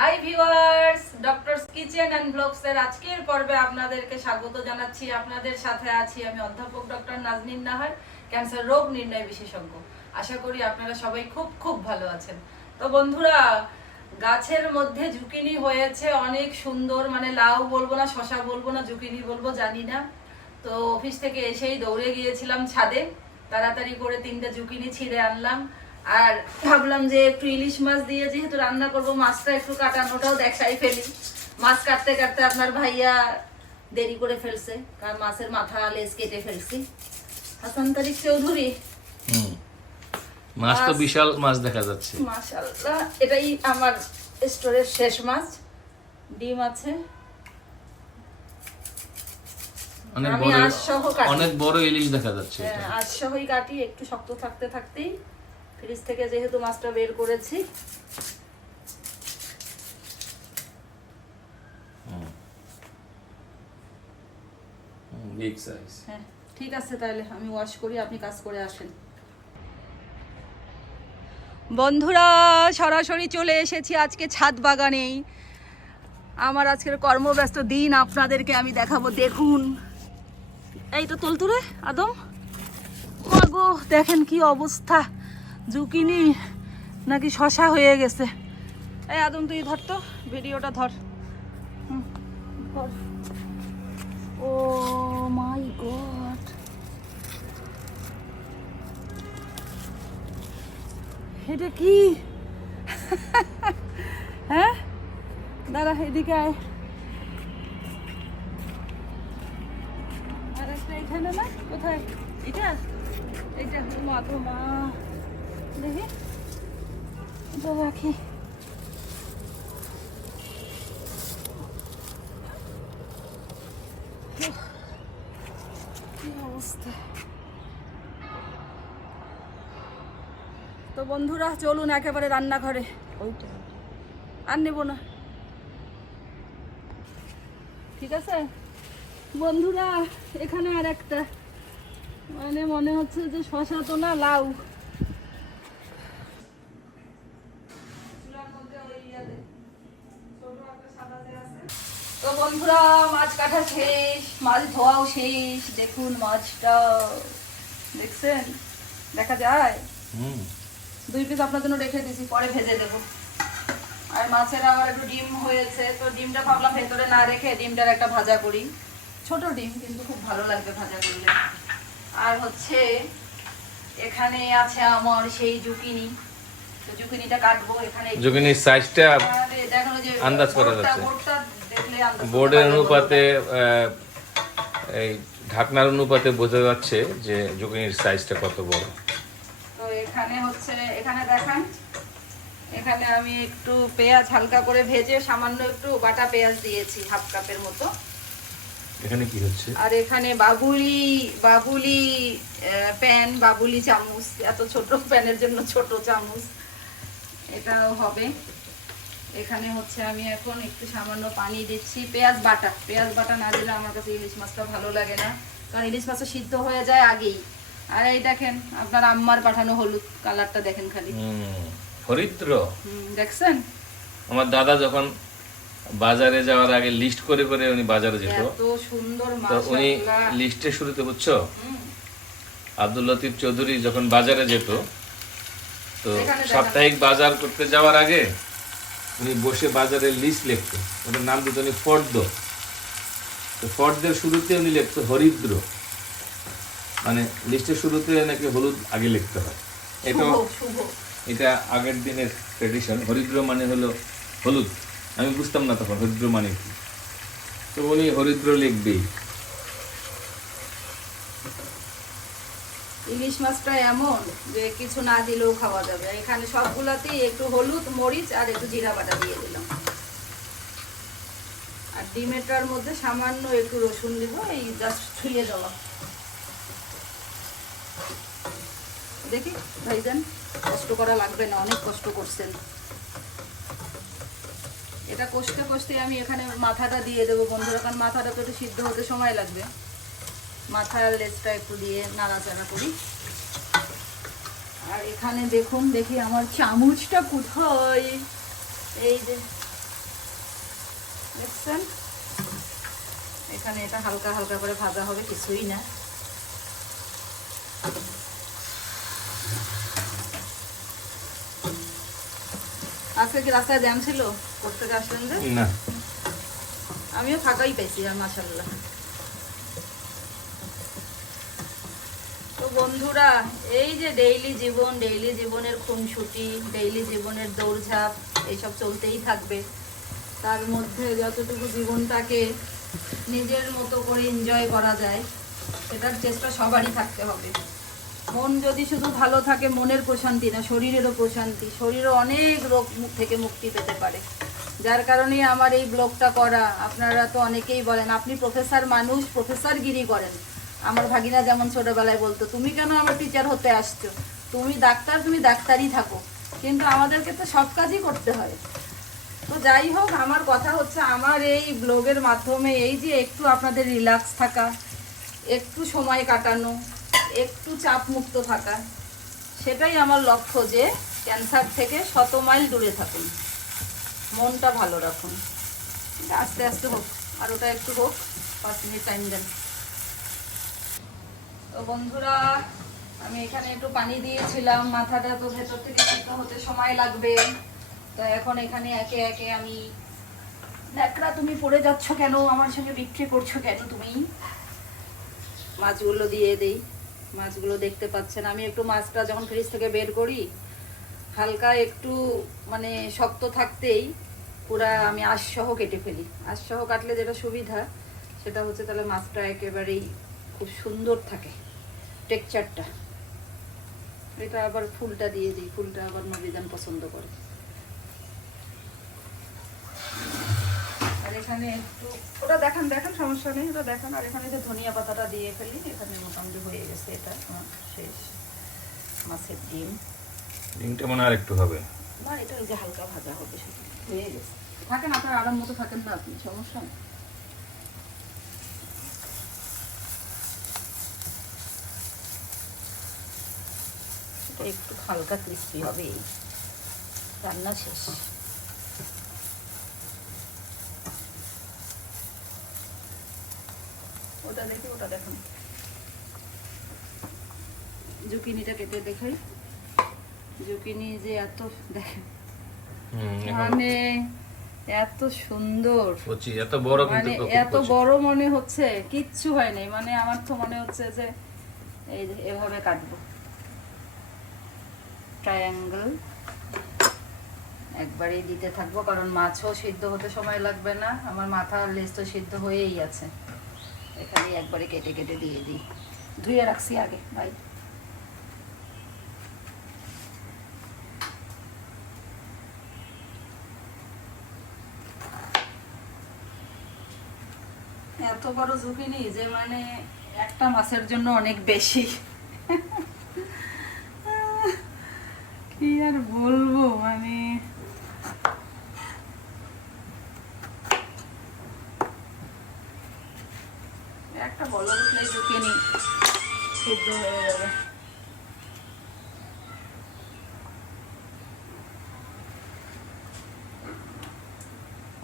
High viewers, doctors kitchen and blogs এর আজকের পর্বে আপনাদেরকে স্বাগত জানাচ্ছি। আপনাদের সাথে আছি আমি অধ্যাপক ডক্টর নাজনীন নাহার, ক্যান্সার রোগ নির্ণয় বিশেষজ্ঞ। আশা করি আপনারা সবাই খুব খুব ভালো আছেন। তো বন্ধুরা, গাছের মধ্যে জুকিনি হয়েছে অনেক সুন্দর, মানে লাউ বলবো না, শশা বলবো না, জুকিনি বলবো জানি না। তো অফিস থেকে এসেই দৌড়ে গিয়েছিলাম ছাদে, তাড়াতাড়ি করে 3টে জুকিনি ছিঁড়ে আনলাম। আর ভাবলাম যে একটু ইলিশ মাছ দিয়ে যেহেতু রান্না করব, মাছটা একটু কাটানোটাও দেখাই ফেলি। মাছ কাটতে কাটতে আপনার ভাইয়া দেরি করে ফেলছে, কারণ মাছের মাথা লেজ কেটে ফেলছি। হাসান তারিক চৌধুরী, মাছ তো বিশাল মাছ দেখা যাচ্ছে। মাশাআল্লাহ, এটাই আমার স্টোরের শেষ মাছ। ডিম আছে, অনেক বড় ইলিশ দেখা যাচ্ছে। আজ সহই কাটি, একটু শক্ত থাকতে থাকতেই ফ্রিজ থেকে যেহেতু মাছটা বের করেছি। হ্যাঁ ঠিক আছে, তাহলে আমি ওয়াশ করি, আপনি কাজ করে আসেন। বন্ধুরা, সরাসরি চলে এসেছি আজকে ছাদ বাগানেই। আমার আজকের কর্মব্যস্ত দিন আপনাদেরকে আমি দেখাবো। দেখুন, এইটা তুলতুরে আদম, মাগো দেখেন কি অবস্থা, জুকিনি নাকি শশা হয়ে গেছে। এই আদম তুই ধর তো, ভিডিওটা ধর। ও মাই গড, এটা কি? হ্যাঁ দাঁড়া, এদিকে আয়। আর একটা এখানে না, কোথায় এটা? এটা মা তো মা, দেখি এটা রাখি। কি অবস্থা। তো বন্ধুরা চলুন একেবারে রান্নাঘরে। আর নেব না, ঠিক আছে বন্ধুরা। এখানে আর একটা, মানে মনে হচ্ছে যে শশা তো না, লাউ। তো বন্ধুরা, মাছ কাটা শেষ, মাছ ধোয়াও শেষ। দেখুন মাছটা, দেখছেন? দেখা যায়। 2 পিস আপনার জন্য রেখে দিয়েছি, পরে ভেজে দেবো। আর মাছের আবার একটু ডিম হয়েছে, তো ডিমটা ভাবলাম ভেতরে না রেখে ডিমটার একটা ভাজা করি। ছোট ডিম, কিন্তু খুব ভালো লাগবে ভাজা করলে। আর হচ্ছে এখানে আছে আমার সেই জুকিনি, তো জুকিনিটা কাটবো। এখানে জুকিনির সাইজটা আন্দাজ করা যাচ্ছে, বোর্ডের অনুপাতে, এই ঢাকনার অনুপাতে বোঝা যাচ্ছে যে জুকিনির সাইজটা কত বড়। তো এখানে হচ্ছে, এখানে দেখেন, এখানে আমি একটু পেঁয়াজ হালকা করে ভেজে সামান্য একটু বাটা পেঁয়াজ দিয়েছি, 1/2 কাপের মতো। এখানে কি হচ্ছে? আর এখানে বাবুলি প্যান, বাবুলি চামচ, এত ছোট প্যানের জন্য ছোট চামচ, এটাও হবে। এখানে হচ্ছে আমি এখন একটু সামান্য পানি দিচ্ছি। পেঁয়াজ বাটা না দিলে আমার কাছে ইলিশ মাছটা ভালো লাগে না, কারণ ইলিশ মাছটা সিদ্ধ হয়ে যায় আগেই। আর এই দেখেন আপনার আম্মার পাঠানো হলুদ, কালারটা দেখেন খালি, হরিদ্র। দেখছেন? আমার দাদা যখন বাজারে যাওয়ার আগে লিস্ট করে করে উনি বাজারে যেত, এত সুন্দর মাছ। তো উনি লিস্টের শুরুতে, বুঝছো, আব্দুল লতিফ চৌধুরী যখন বাজারে যেত, তো সাপ্তাহিক বাজার করতে যাওয়ার আগে উনি বসে বাজারের লিস্ট লিখতো। ওটার নাম দিত উনি ফর্দ। তো ফর্দের শুরুতে উনি লিখতো হরিদ্র, মানে লিস্টের শুরুতে নাকি হলুদ আগে লিখতে হয়। এটা আগের দিনের ট্রেডিশন। হরিদ্র মানে হলো হলুদ। আমি বুঝতাম না তখন হরিদ্র মানে কি, তো উনি হরিদ্র লিখবেই। ইলিশ মাছটা এমন যে কিছু না দিলেও খাওয়া যাবে। এখানে সবগুলাতেই একটু হলুদ, মরিচ আর একটু জিরা বাটা দিয়ে দিলাম। আর ডিমেটার মধ্যে সামান্য একটু রসুন দিব, এই জাস্ট ছুঁয়ে দেওয়া। দেখি ভাইজান, কষ্ট করা লাগবে না, অনেক কষ্ট করছেন। এটা কষতে কষতে আমি এখানে মাথাটা দিয়ে দেবো বন্ধুরা, কারণ মাথাটা তো একটু সিদ্ধ হতে সময় লাগবে। মাথার লেজটা একটু দিয়ে নাড়াচাড়া করি। আর এখানে দেখুন, দেখি আমার চামচটা কোথায়। এই যে দেখছেন, এখানে এটা হালকা হালকা করে ভাজা হবে, কিছুই না। আজকে কি রাস্তায় জ্যাম ছিল? করতে আসলেন যে? না, আমিও ফাঁকাই পেয়েছি আর মাশাআল্লাহ। তো বন্ধুরা, এই যে ডেইলি জীবনের খুনসুটি, ডেইলি জীবনের দৌড়ঝাঁপ এইসব চলতেই থাকবে। তার মধ্যে যতটুকু জীবনটাকে নিজের মতো করে এনজয় করা যায় সেটার চেষ্টা সবারই থাকতে হবে। মন যদি শুধু ভালো থাকে, মনের প্রশান্তি না, শরীরেরও প্রশান্তি, শরীরও অনেক রোগ থেকে মুক্তি পেতে পারে। যার কারণেই আমার এই ব্লগটা করা। আপনারা তো অনেকেই বলেন আপনি প্রফেসর মানুষ, প্রফেসরগিরি করেন। আমার ভাগিনা যেমন ছোটবেলায় বলতো, তুমি কেন আমার টিচার হতে আসছো, তুমি ডাক্তার, তুমি ডাক্তারই থাকো। কিন্তু আমাদেরকে তো সব কাজই করতে হয়। তো যাই হোক, আমার কথা হচ্ছে আমার এই ব্লগের মাধ্যমে এই যে একটু আপনাদের রিল্যাক্স থাকা, একটু সময় কাটানো, একটু চাপ মুক্ত থাকা, সেটাই আমার লক্ষ্য, যে ক্যান্সার থেকে 100 মাইল দূরে থাকুন, মনটা ভালো রাখুন। আস্তে আস্তে হোক, আর ওটা একটু হোক, 5 মিনিট টাইম দেন। তো বন্ধুরা, আমি এখানে একটু পানি দিয়েছিলাম, মাথাটা তো ভেতর থেকে সিদ্ধ হতে সময় লাগবে। তো এখন এখানে একে একে আমি, ন্যাকড়া তুমি পড়ে যাচ্ছ কেন, আমার সঙ্গে বিক্রি করছো কেন তুমি, মাছগুলো দিয়ে দেই। মাছগুলো দেখতে পাচ্ছেন, আমি একটু মাছটা যখন ফ্রিজ থেকে বের করি হালকা একটু মানে শক্ত থাকতেই পুরা আমি আঁশসহ কেটে ফেলি। আঁশসহ কাটলে যেটা সুবিধা সেটা হচ্ছে তাহলে মাছটা একেবারেই খুব সুন্দর থাকে টেক্সচারটা। এটা আবার ফুলটা দিয়ে দিই, ফুলটা আবার নবীদান পছন্দ করে। আর এখানে একটু ওটা দেখান সমস্যা নেই, ওটা দেখান। আর এখানে যে ধনিয়া পাতাটা দিয়ে ফেলি, এখানে মোটামুটি হয়ে গেছে। এটা শেষ মাছের ডিমটা মনে আর একটু হবে না, এটা ওই যে হালকা ভাজা হবে, শুধু হয়ে গেছে। থাকেন আপনার আরাম মতো থাকেন না আপনি, সমস্যা নেই। এটা একটু হালকা ক্রিস্পি হবে, এই রান্না শেষ। ওটা দেখি, ওটা দেখুন, জুকিনিটা কেটে দেখাই। জুকিনি যে এত দেখেন, মানে এত সুন্দর, এত বড়, মানে এত বড় মনে হচ্ছে কিচ্ছু হয় নাই। মানে আমার তো মনে হচ্ছে যে এই যে এভাবে কাটবো, ট্রায়াঙ্গেল একবারেই দিতে থাকবো, কারণ মাছও সিদ্ধ হতে সময় লাগবে না, আমার মাথা আর লেজ তো সিদ্ধ হয়েই আছে। এখানে একবারে কেটে কেটে দিয়ে দিই, ধুয়ে রাখছি আগে ভাই। এত বড় ঝুঁকিনি যে মানে একটা মাছের জন্য অনেক বেশি। কি আর বলবো, মানে একটা বড় উঠলেই ঝুঁকিনি সিদ্ধ হয়ে যাবে।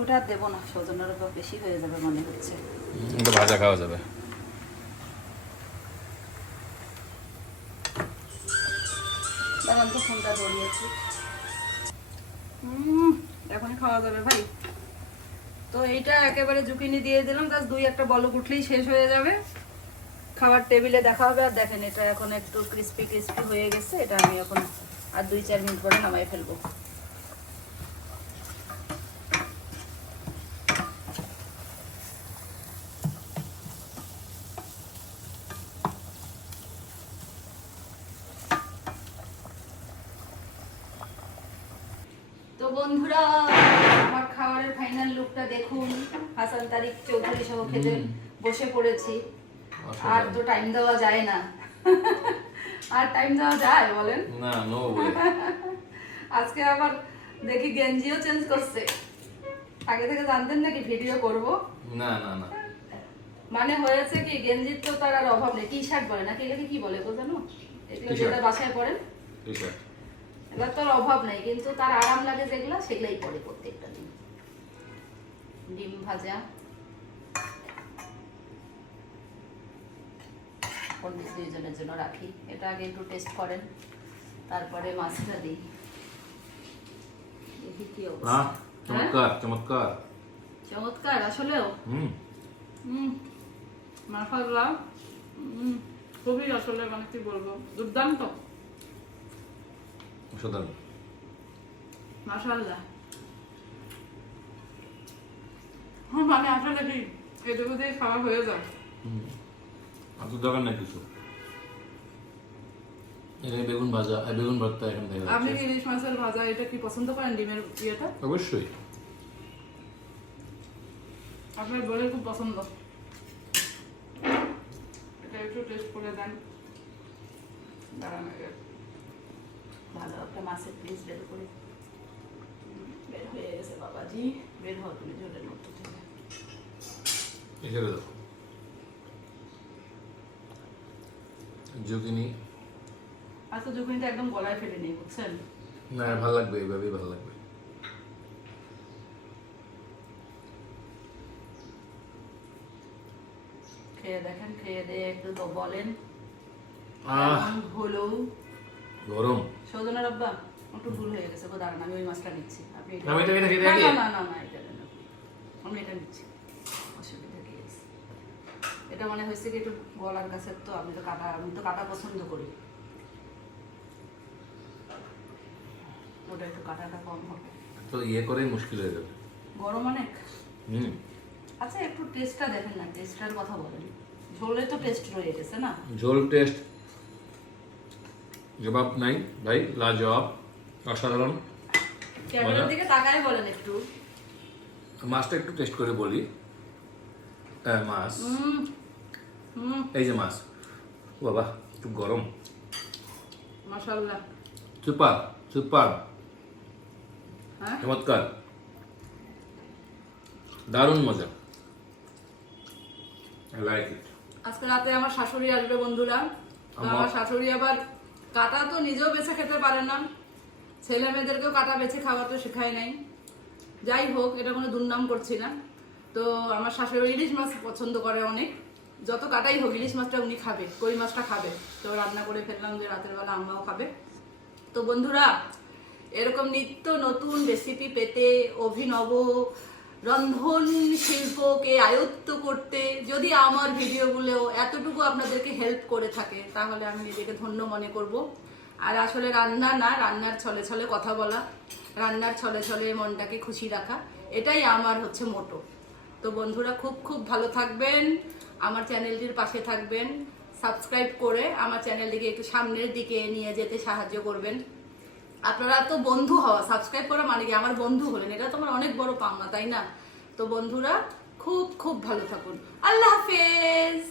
ওটা আর দেবো না, সজনের উপর বেশি হয়ে যাবে মনে হচ্ছে। ভাজা খাওয়া যাবে। দেখুন তো ফোনটা ধরিয়েছি, এখনই খাওয়া যাবে ভাই। তো এইটা একেবারে জুকিনি দিয়ে দিলাম, জাস্ট 2-1 বলক উঠলেই শেষ হয়ে যাবে, খাবার টেবিলে দেখা হবে। আর দেখেন এটা এখন একটু ক্রিস্পি হয়ে গেছে, এটা আমি এখন আর 2-4 মিনিট পরে নামাই ফেলবো। তো বন্ধুরা, আমার খাবারের ফাইনাল লুকটা দেখুন। হাসান তারিক চৌধুরী সহ খেতে বসে পড়েছি। আর তো টাইম দেওয়া যায় না। আর টাইম দেওয়া যায় বলেন? না, নো ওয়ে। আজকে আবার দেখি গেঞ্জিও চেঞ্জ করছে। আগে থেকে জানতেন নাকি ভিডিও করব? না না না, মানে হয়েছে কি, গেঞ্জির তো তার আর অভাব নেই। টি শার্ট বলে নাকি, এটাকে কি বলে গো জানো? এগুলো যেটা বাসায় পরেন, টি শার্ট। এবার তোর অভাব নেই, কিন্তু তার আরাম লাগে যেগুলা সেগুলাই পরে প্রত্যেকটা দিন। ডিম ভাজা, পন্ডিত দুইজনের জন্য রাখি। এটা আগে একটু টেস্ট করেন, তারপরে মাছটা দিই। দেখি কি অবস্থা। চমৎকার চমৎকার চমৎকার আসলেও। মাশাআল্লাহ, খুবই আসলে মানে কি বলবো, দুর্দান্ত, অসাধারণ। মাশাআল্লাহ। মানে আসলে কি এটুকু দিয়ে খাওয়া হয়ে যায়। আর তো দরকার নাই কিছু। এখানে বেগুন ভাজা, বেগুন ভর্তা এখানে দেখা আপনি যাচ্ছে। ইলিশ মাছের ভাজা এটা কি পছন্দ করেন, ডিমের ইয়েটা? অবশ্যই। আপনার বলে খুব পছন্দ। এটা একটু টেস্ট করে দেন। দাঁড়ান আগে। ভালো একটা মাছের পিস বের করে। বের হয়ে গেছে বাবাজি। বের হও তুমি ঝোলের মধ্যে থেকে। এখানে দাও জুকিনি। আচ্ছা, জুকিনিটা একদম গলায় ফেলে নেই, বুঝছেন? না, ভালো লাগবে, এইভাবেই ভালো লাগবে। খেয়ে দেখেন, খেয়ে দিয়ে একটু তো বলেন আহ, কেমন হলো। গরম। সৌজনের আব্বা একটু ভুল হয়ে গেছে, দাঁড়ান আমি ওই মাছটা নিচ্ছি। আপনি আমি এটা না খেতে না থাকি? না না না, এটা দেন আপনি। আমি এটা নিচ্ছি, অসুবিধা কি আছে? এটা মানে হয়েছে কি একটু গলার কাছে, তো আমি তো কাটা পছন্দ করি। ওটা একটু কাটাটা কম হবে, তো ইয়ে করেই মুশকিল হয়ে যাবে। গরম অনেক। আচ্ছা, একটু টেস্টটা দেখেন না, টেস্টটার কথা বলেন। ঝোলে তো টেস্ট রয়ে গেছে না? ঝোল টেস্ট জবাব নাই ভাই, লাজবাব, অসাধারণ। ক্যামেরার দিকে তাকায় বলেন একটু। মাছটা একটু টেস্ট করে বলি। মাছ, হুম, এই যে মাছ, ও বাবা একটু গরম। মাশাআল্লাহ, সুপার সুপার, হ্যাঁ চমৎকার, দারুণ মজা। I like it. আজকে রাতে আমার শাশুড়ি আসবে বন্ধুরা। তো আমার শাশুড়ি আবার কাটা তো নিজেও বেছে খেতে পারে না, ছেলে মেয়েদেরকেও কাটা বেছে খাওয়া তো শেখায় নাই। যাই হোক, এটা কোনো দুর্নাম করছি না। তো আমার শাশুড়ি ইলিশ মাছ পছন্দ করে অনেক, যত কাটাই হোক ইলিশ মাছটা উনি খাবে, কই মাছটা খাবে। তো রান্না করে ফেললাম যে রাতের বেলা আম্মাও খাবে। তো বন্ধুরা, এরকম নিত্য নতুন রেসিপি পেতে, অভিনব রন্ধন শিল্পকে আয়ত্ত করতে যদি আমার ভিডিওগুলো এতটুকু আপনাদেরকে হেল্প করে থাকে, তাহলে আমি নিজেকে ধন্য মনে করব। আর আসলে রান্না না, রান্নার ছলে ছলে কথা বলা, রান্নার ছলে ছলে মনটাকে খুশি রাখা, এটাই আমার হচ্ছে মোটো। তো বন্ধুরা, খুব খুব ভালো থাকবেন, আমার চ্যানেলটির পাশে থাকবেন, সাবস্ক্রাইব করে আমার চ্যানেলটিকে একটু সামনের দিকে নিয়ে যেতে সাহায্য করবেন। আপনারা তো বন্ধু হওয়া, সাবস্ক্রাইব করা মানে কি আমার বন্ধু হলেন, এটা তো আমার অনেক বড় পাওনা, তাই না? তো বন্ধুরা, খুব খুব ভালো থাকুন। আল্লাহ হাফেজ।